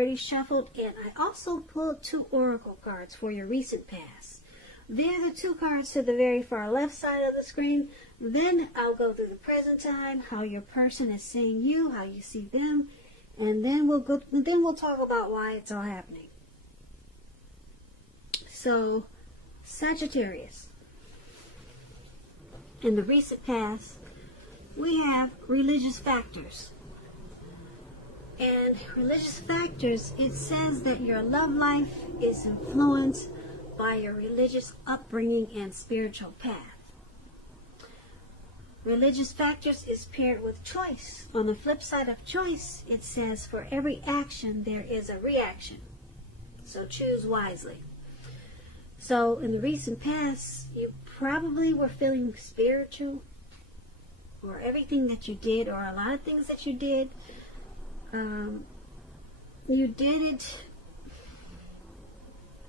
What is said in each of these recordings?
already shuffled, and I also pulled 2 oracle cards for your recent past. They're the 2 cards to the very far left side of the screen. Then I'll go through the present time, how your person is seeing you, how you see them, and then we'll talk about why it's all happening. So, Sagittarius. In the recent past, we have religious factors. And religious factors, it says that your love life is influenced by your religious upbringing and spiritual path. Religious factors is paired with choice. On the flip side of choice, it says for every action there is a reaction. So choose wisely. So in the recent past, you probably were feeling spiritual, or everything that you did, or a lot of things that you did, you did it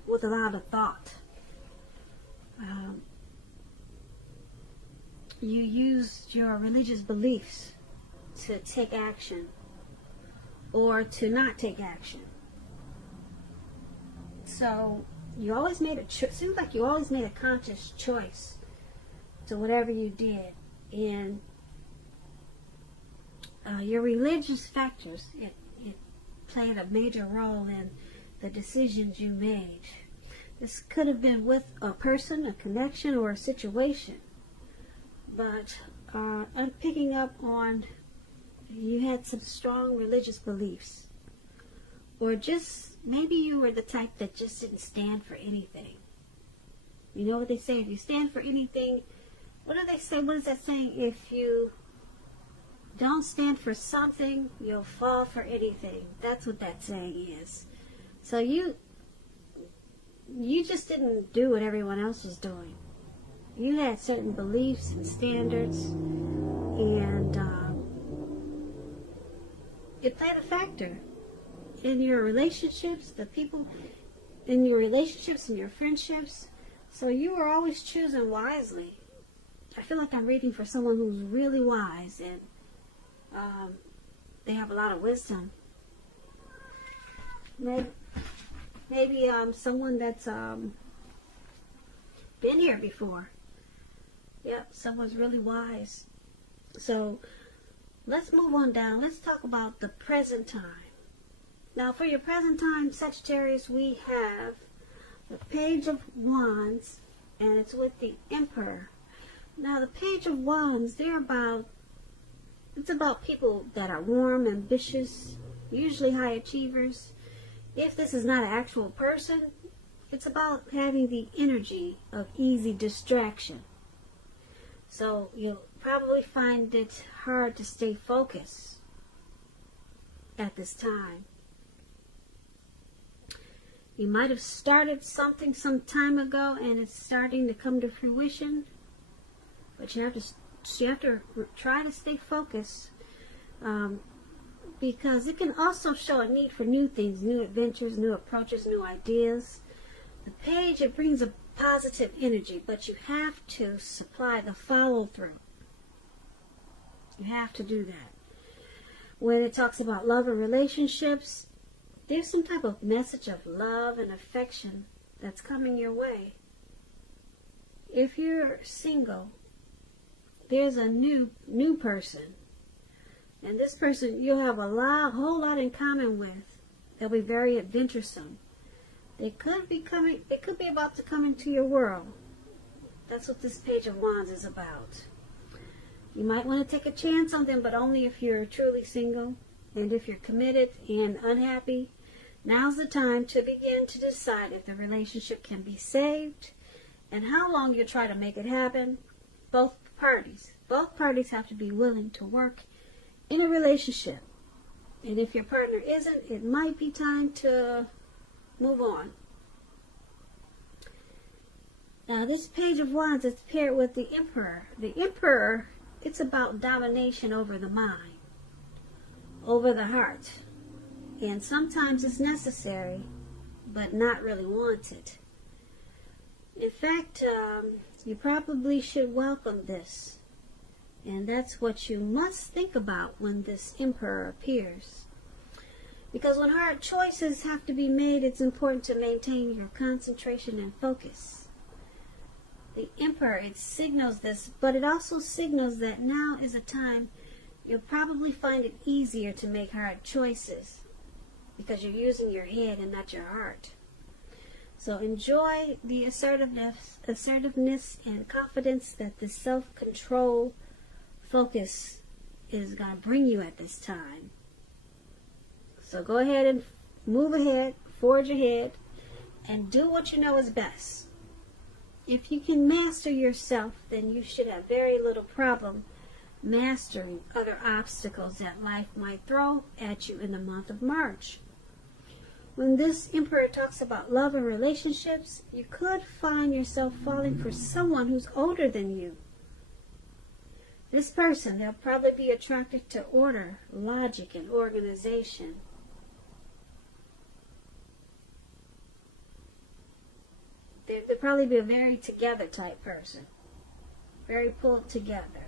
with a lot of thought. You used your religious beliefs to take action or to not take action. So you always made seems like you always made a conscious choice to whatever you did. And your religious factors, it played a major role in the decisions you made. This could have been with a person, a connection, or a situation. But I'm picking up on you had some strong religious beliefs. Or just, maybe you were the type that just didn't stand for anything. You know what they say, if you stand for anything, what do they say? What is that saying? If you don't stand for something, you'll fall for anything. That's what that saying is. So you just didn't do what everyone else was doing. You had certain beliefs and standards, and it played a factor in your relationships, the people in your relationships and your friendships. So you were always choosing wisely. I feel like I'm reading for someone who's really wise, and they have a lot of wisdom. Maybe someone that's been here before. Yep, someone's really wise. So let's move on down. Let's talk about the present time. Now for your present time, Sagittarius, we have the Page of Wands, and it's with the Emperor. Now the Page of Wands, it's about people that are warm, ambitious, usually high achievers. If this is not an actual person, it's about having the energy of easy distraction. So you'll probably find it hard to stay focused at this time. You might have started something some time ago and it's starting to come to fruition, but you have to try to stay focused, because it can also show a need for new things, new adventures, new approaches, new ideas. The page, it brings a positive energy, but you have to supply the follow-through. You have to do that. When it talks about love and relationships, there's some type of message of love and affection that's coming your way. If you're single, there's a new person, and this person you'll have a whole lot in common with. They'll be very adventuresome. It could be about to come into your world. That's what this Page of Wands is about. You might want to take a chance on them, but only if you're truly single. And if you're committed and unhappy, now's the time to begin to decide if the relationship can be saved and how long you'll try to make it happen. Both parties have to be willing to work in a relationship. And if your partner isn't, it might be time to move on. Now this Page of Wands is paired with the Emperor. The Emperor, it's about domination over the mind, over the heart. And sometimes it's necessary, but not really wanted. In fact, you probably should welcome this. And that's what you must think about when this Emperor appears. Because when hard choices have to be made, it's important to maintain your concentration and focus. The Emperor, it signals this, but it also signals that now is a time you'll probably find it easier to make hard choices because you're using your head and not your heart. So enjoy the assertiveness and confidence that the self-control focus is going to bring you at this time. So go ahead and move ahead, forge ahead, and do what you know is best. If you can master yourself, then you should have very little problem mastering other obstacles that life might throw at you in the month of March. When this Emperor talks about love and relationships, you could find yourself falling for someone who's older than you. This person, they'll probably be attracted to order, logic, and organization. They'll probably be a very together type person, very pulled together.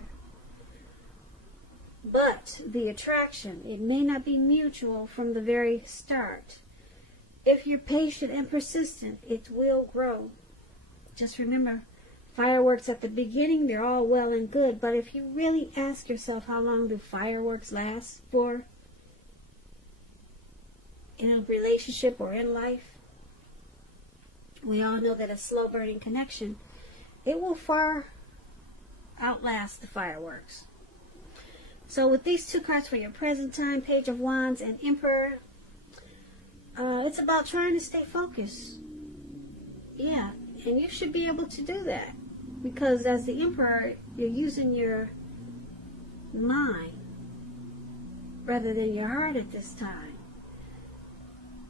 But the attraction, it may not be mutual from the very start. If you're patient and persistent, it will grow. Just remember, fireworks at the beginning, they're all well and good, but if you really ask yourself how long do fireworks last for in a relationship or in life, we all know that a slow burning connection, it will far outlast the fireworks. So with these two cards for your present time, Page of Wands and Emperor, it's about trying to stay focused. Yeah, and you should be able to do that. Because as the Emperor, you're using your mind rather than your heart at this time.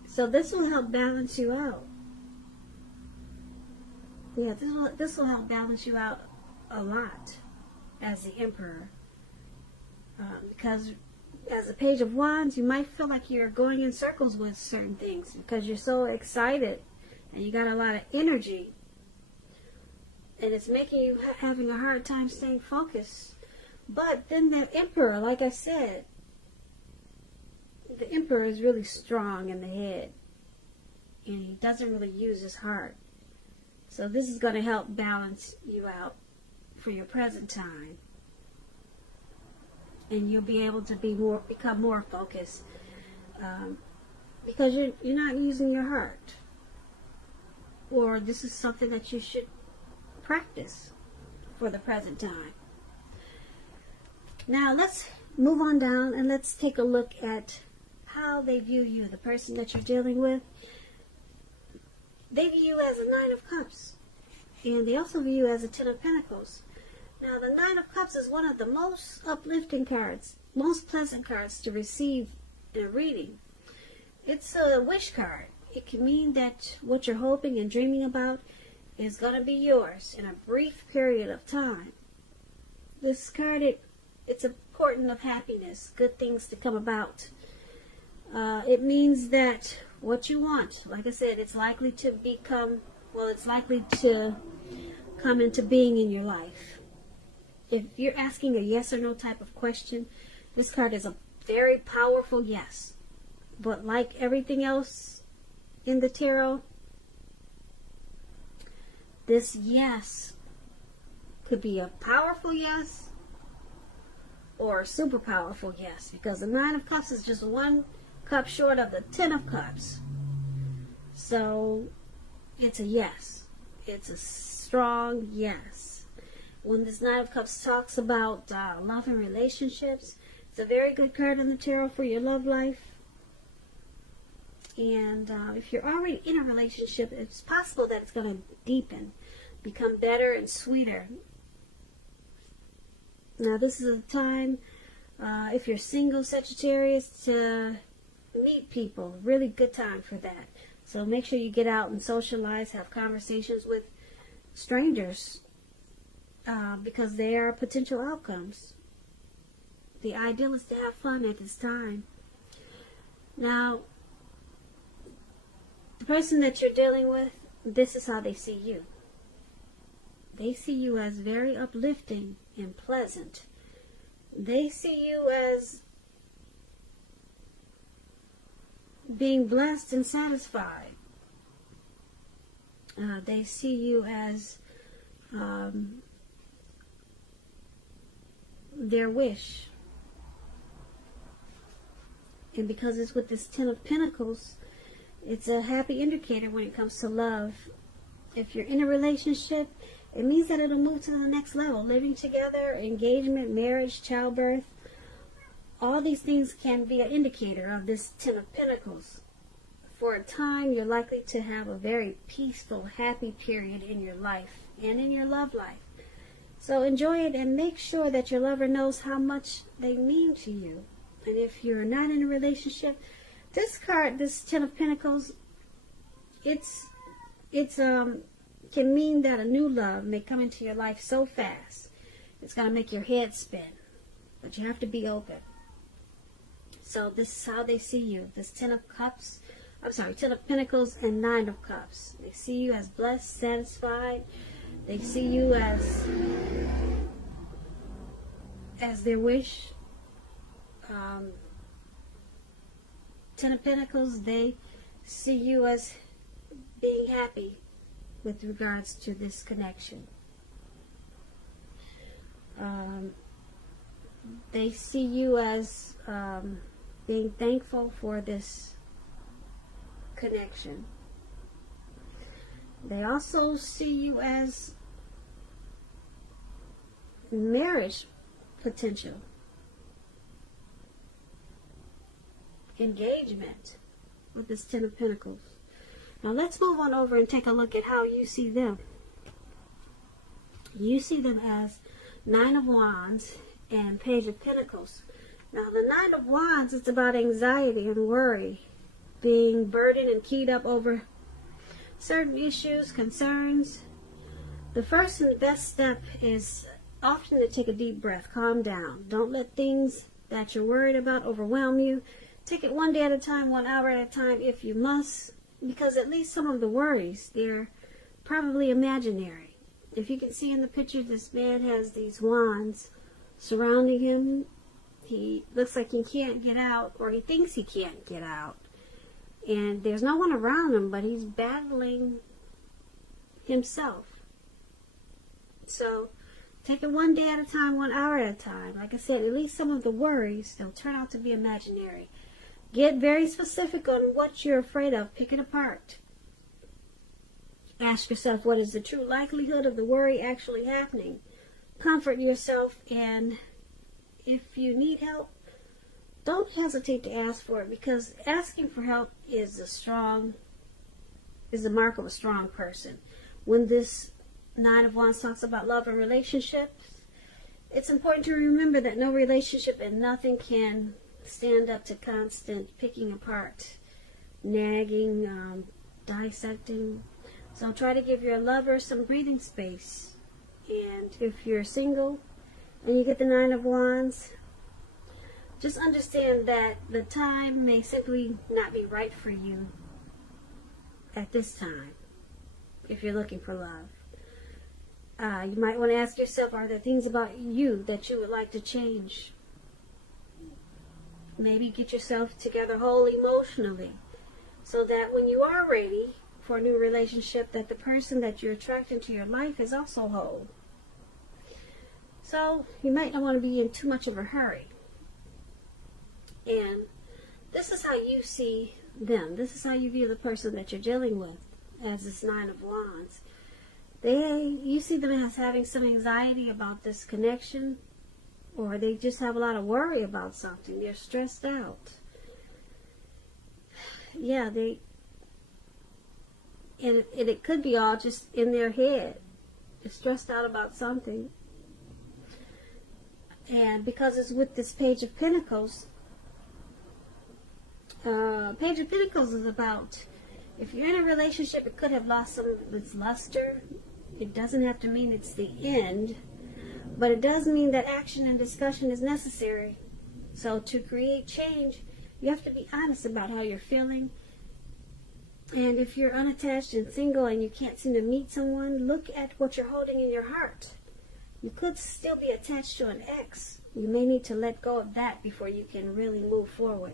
So this will help balance you out. Yeah, this will help balance you out a lot as the Emperor. Because as a Page of Wands, you might feel like you're going in circles with certain things because you're so excited and you got a lot of energy. And it's making you having a hard time staying focused. But then that Emperor, like I said, the Emperor is really strong in the head. And he doesn't really use his heart. So this is going to help balance you out for your present time. And you'll be able to become more focused. Because you're not using your heart. Or this is something that you should practice for the present time. Now let's move on down and let's take a look at how they view you, the person that you're dealing with. They view you as a Nine of Cups, and they also view you as a Ten of Pentacles. Now the Nine of Cups is one of the most uplifting cards, most pleasant cards to receive in a reading. It's a wish card. It can mean that what you're hoping and dreaming about is going to be yours in a brief period of time. This card, it's a portent of happiness, good things to come about. It means that what you want, like I said, it's likely to come into being in your life. If you're asking a yes or no type of question, this card is a very powerful yes. But like everything else in the tarot, this yes could be a powerful yes or a super powerful yes, because the Nine of Cups is just one cup short of the Ten of Cups. So it's a yes. It's a strong yes. When this Nine of Cups talks about love and relationships, it's a very good card in the tarot for your love life. And if you're already in a relationship, it's possible that it's going to deepen, become better and sweeter. Now this is a time, if you're single, Sagittarius, to meet people. Really good time for that. So make sure you get out and socialize, have conversations with strangers, because they are potential outcomes. The ideal is to have fun at this time. Now, the person that you're dealing with, this is how they see you. They see you as very uplifting and pleasant. They see you as being blessed and satisfied. They see you as their wish. And because it's with this Ten of Pentacles, it's a happy indicator when it comes to love. If you're in a relationship, it means that it'll move to the next level. Living together, engagement, marriage, childbirth, all these things can be an indicator of this Ten of Pentacles. For a time, you're likely to have a very peaceful, happy period in your life and in your love life. So enjoy it and make sure that your lover knows how much they mean to you. And if you're not in a relationship, this card, this Ten of Pentacles, it's can mean that a new love may come into your life so fast, it's going to make your head spin. But you have to be open. So this is how they see you. This Ten of Pentacles and Nine of Cups. They see you as blessed, satisfied. They see you as their wish. Ten of Pentacles, they see you as being happy with regards to this connection. They see you as being thankful for this connection. They also see you as marriage potential, engagement with this Ten of Pentacles. Now let's move on over and take a look at how you see them. You see them as Nine of Wands and Page of Pentacles. Now the Nine of Wands is about anxiety and worry, being burdened and keyed up over certain issues, concerns. The first and best step is often to take a deep breath, calm down. Don't let things that you're worried about overwhelm you. Take it one day at a time, 1 hour at a time if you must, because at least some of the worries, they're probably imaginary. If you can see in the picture, this man has these wands surrounding him. He looks like he can't get out, or he thinks he can't get out. And there's no one around him, but he's battling himself. So take it one day at a time, 1 hour at a time. Like I said, at least some of the worries, they'll turn out to be imaginary. Get very specific on what you're afraid of. Pick it apart. Ask yourself, what is the true likelihood of the worry actually happening? Comfort yourself, and if you need help, don't hesitate to ask for it, because asking for help is the mark of a strong person. When this Nine of Wands talks about love and relationships, it's important to remember that no relationship and nothing can stand up to constant picking apart, nagging, dissecting. So try to give your lover some breathing space. And if you're single and you get the Nine of Wands, just understand that the time may simply not be right for you at this time if you're looking for love. You might want to ask yourself, are there things about you that you would like to change? Maybe get yourself together whole emotionally, so that when you are ready for a new relationship, that the person that you're attracting to your life is also whole. So you might not want to be in too much of a hurry. And this is how you see them. This is how you view the person that you're dealing with as this Nine of Wands. You see them as having some anxiety about this connection, or they just have a lot of worry about something. They're stressed out. Yeah, and it could be all just in their head. They're stressed out about something. And because it's with this Page of Pentacles, Page of Pentacles is about, if you're in a relationship, it could have lost some of its luster. It doesn't have to mean it's the end, but it does mean that action and discussion is necessary. So to create change, you have to be honest about how you're feeling. And if you're unattached and single and you can't seem to meet someone, look at what you're holding in your heart. You could still be attached to an ex. You may need to let go of that before you can really move forward.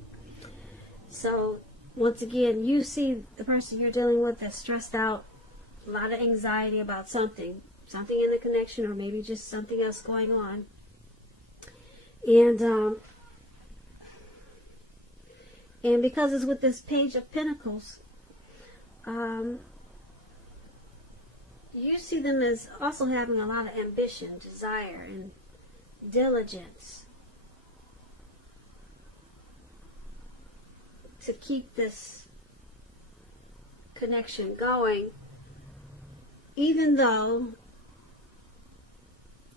So once again, you see the person you're dealing with that's stressed out, a lot of anxiety about something in the connection, or maybe just something else going on. And because it's with this Page of Pentacles, you see them as also having a lot of ambition, desire, and diligence to keep this connection going, even though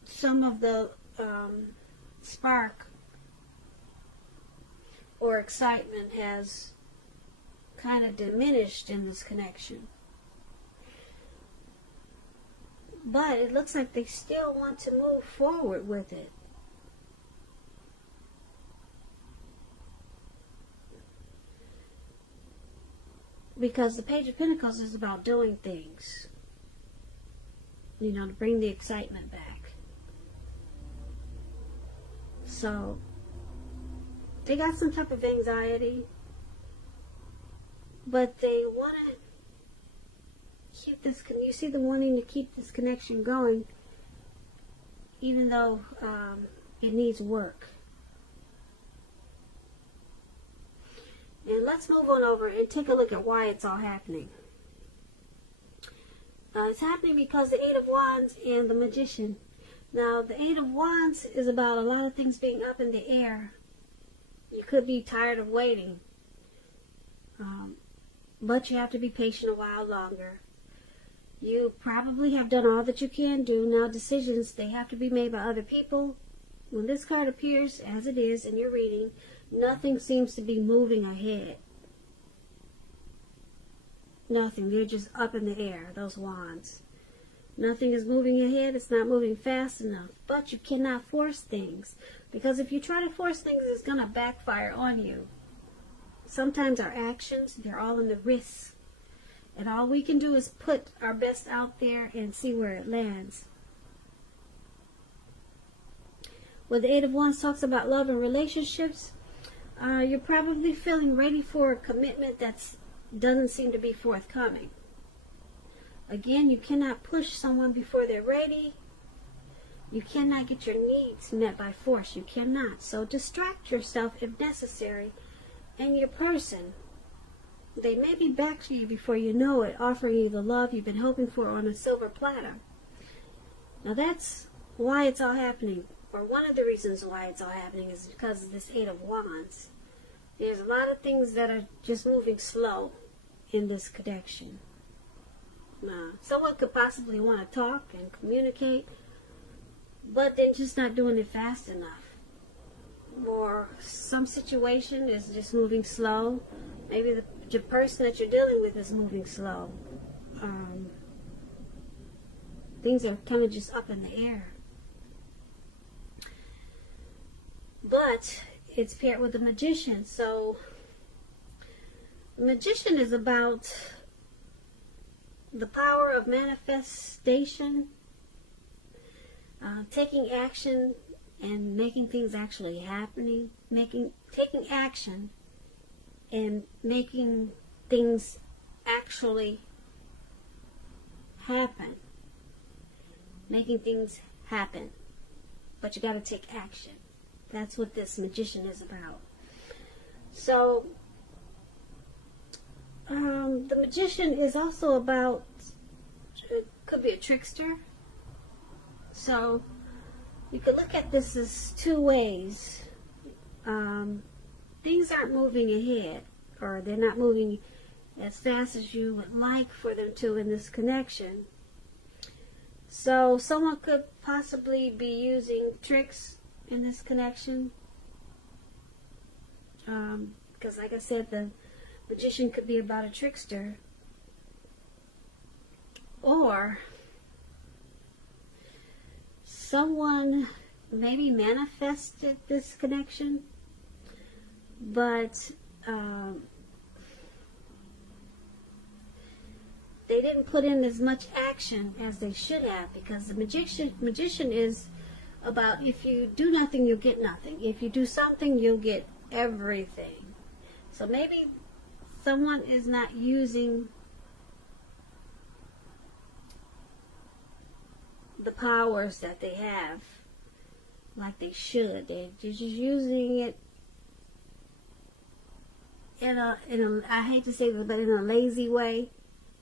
some of the spark or excitement has kind of diminished in this connection. But it looks like they still want to move forward with it. Because the Page of Pentacles is about doing things, you know, to bring the excitement back. So they got some type of anxiety, but they want to keep this. You see them wanting to keep this connection going, even though it needs work. And let's move on over and take a look at why it's all happening. It's happening because the Eight of Wands and the Magician. Now, the Eight of Wands is about a lot of things being up in the air. You could be tired of waiting, but you have to be patient a while longer. You probably have done all that you can do. Now, decisions, they have to be made by other people. When this card appears, as it is in your reading, nothing seems to be moving ahead. Nothing. They're just up in the air, those wands. Nothing is moving ahead. It's not moving fast enough. But you cannot force things, because if you try to force things, it's going to backfire on you. Sometimes our actions, they're all in the wrist. And all we can do is put our best out there and see where it lands. When the Eight of Wands talks about love and relationships, you're probably feeling ready for a commitment that doesn't seem to be forthcoming. Again, you cannot push someone before they're ready. You cannot get your needs met by force. You cannot. So distract yourself if necessary. And your person, they may be back to you before you know it, offering you the love you've been hoping for on a silver platter. Now that's why it's all happening, or one of the reasons why it's all happening, is because of this Eight of Wands. There's a lot of things that are just moving slow in this connection. Someone could possibly want to talk and communicate, but they're just not doing it fast enough. Or some situation is just moving slow. Maybe the person that you're dealing with is moving slow. Things are kind of just up in the air. But it's paired with the Magician. So the Magician is about the power of manifestation, taking action and making things actually happening, taking action and making things actually happen. Making things happen. But you got to take action. That's what this Magician is about. So, the Magician is also about, it could be a trickster. So, you could look at this as two ways. Things aren't moving ahead, or they're not moving as fast as you would like for them to in this connection. So someone could possibly be using tricks in this connection. Because like I said, the Magician could be about a trickster. Or someone maybe manifested this connection, but they didn't put in as much action as they should have, because the magician is about, if you do nothing, you'll get nothing. If you do something, you'll get everything. So maybe someone is not using the powers that they have like they should. They're just using it in a I hate to say this, but in a lazy way,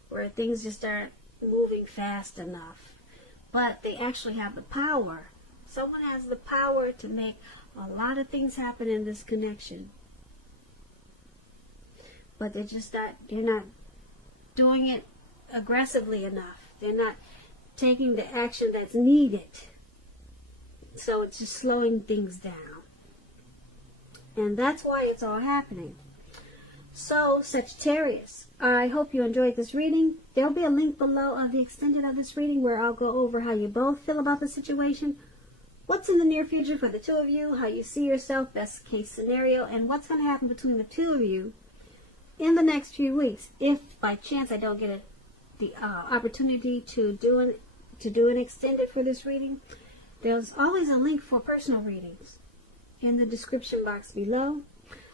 where things just aren't moving fast enough. But they actually have the power. Someone has the power to make a lot of things happen in this connection. But they're not doing it aggressively enough. They're not taking the action that's needed. So it's just slowing things down. And that's why it's all happening. So, Sagittarius, I hope you enjoyed this reading. There'll be a link below of the extended of this reading where I'll go over how you both feel about the situation, what's in the near future for the two of you, how you see yourself, best case scenario, and what's going to happen between the two of you in the next few weeks. If by chance I don't get the opportunity to do an extended for this reading, there's always a link for personal readings in the description box below.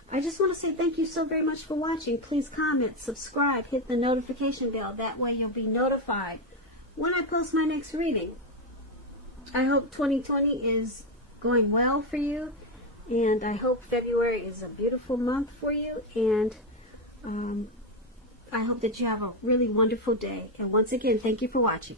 I just want to say thank you so very much for watching. Please comment, subscribe, hit the notification bell. That way you'll be notified when I post my next reading. I hope 2020 is going well for you, and I hope February is a beautiful month for you, and I hope that you have a really wonderful day. And once again, thank you for watching.